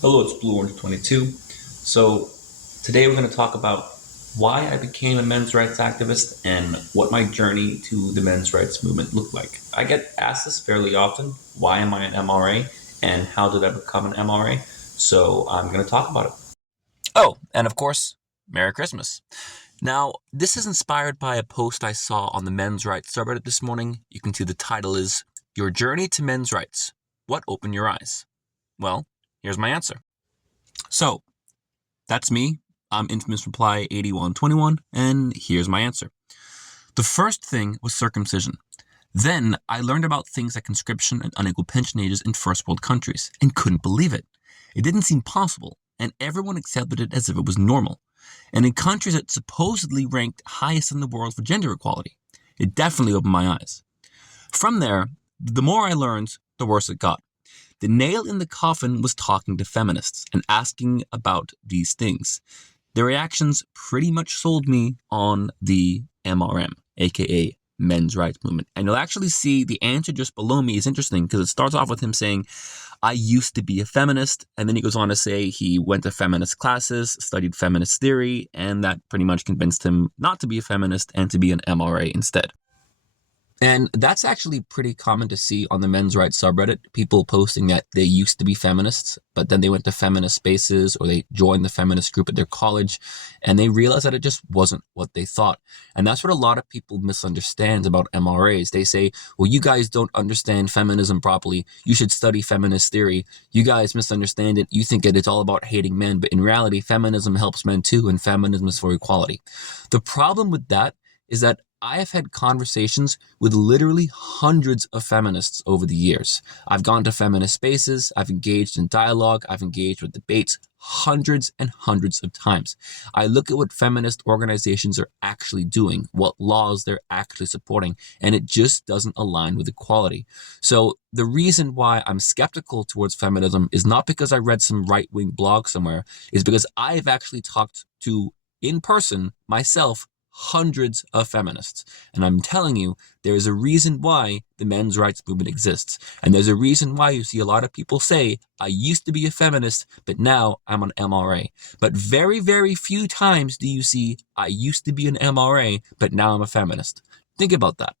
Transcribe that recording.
Hello, it's Blue Orange 22. So, today we're going to talk about why I became a men's rights activist and what my journey to the men's rights movement looked like. I get asked this fairly often, why am I an MRA and how did I become an MRA? So, I'm going to talk about it. Oh, and of course, Merry Christmas. Now, this is inspired by a post I saw on the men's rights subreddit this morning. You can see the title is Your Journey to Men's Rights. What opened your eyes? Well, here's my answer. So, that's me. I'm infamous reply 8121, and here's my answer. The first thing was circumcision. Then I learned about things like conscription and unequal pension ages in first world countries and couldn't believe it. It didn't seem possible, and everyone accepted it as if it was normal. And in countries that supposedly ranked highest in the world for gender equality, it definitely opened my eyes. From there, the more I learned, the worse it got. The nail in the coffin was talking to feminists and asking about these things. Their reactions pretty much sold me on the MRM, aka men's rights movement. And you'll actually see the answer just below me is interesting because it starts off with him saying, I used to be a feminist. And then he goes on to say he went to feminist classes, studied feminist theory, and that pretty much convinced him not to be a feminist and to be an MRA instead. And that's actually pretty common to see on the men's rights subreddit. People posting that they used to be feminists, but then they went to feminist spaces or they joined the feminist group at their college and they realized that it just wasn't what they thought. And that's what a lot of people misunderstand about MRAs. They say, well, you guys don't understand feminism properly. You should study feminist theory. You guys misunderstand it. You think that it's all about hating men, but in reality, feminism helps men too, and feminism is for equality. The problem with that is that I have had conversations with literally hundreds of feminists over the years. I've gone to feminist spaces, I've engaged in dialogue, I've engaged with debates hundreds and hundreds of times. I look at what feminist organizations are actually doing, what laws they're actually supporting, and it just doesn't align with equality. So the reason why I'm skeptical towards feminism is not because I read some right-wing blog somewhere, is because I've actually talked to, in person, myself, hundreds of feminists. And I'm telling you, there is a reason why the men's rights movement exists. And there's a reason why you see a lot of people say, I used to be a feminist, but now I'm an MRA. But very, very few times do you see, I used to be an MRA, but now I'm a feminist. Think about that.